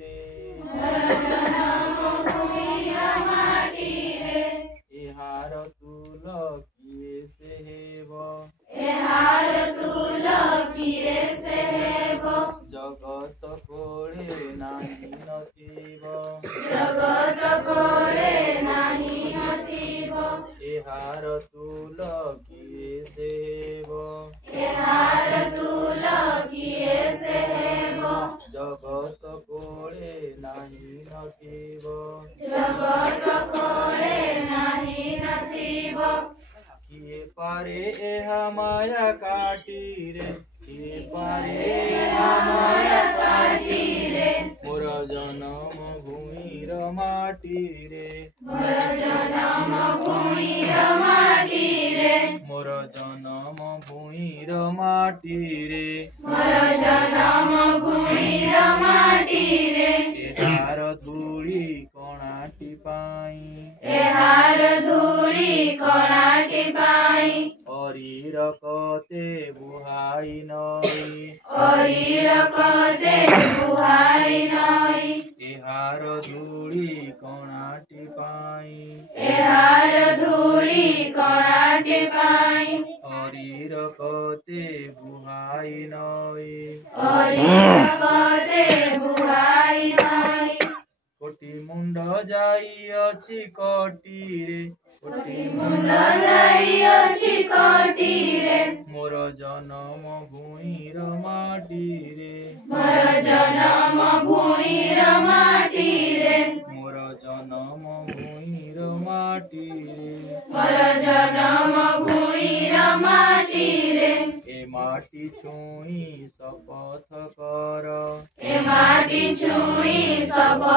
रे एहार तुल किए से हेब जगत कोड़े नाही नथिब एहार तुल किए से हेब जगत कोड़े नाही नथिब किए पारे एहा माया काटी रे किए पारे एहा माया काटी रे मोर जनम भूमिर माटी रे मोर जनम भूमिर माटी रे एहार धूली कणाटी पाई अरीर कते बुहाई नई एहार धूली कणाटी पाई अरीर कते बुहाई नई कोटी मुंड जाई अछि कोटी रे मोर जनम भूमिर माटी रे मोर जनम भूमिर माटी रे ए माटी छुई शपथ कर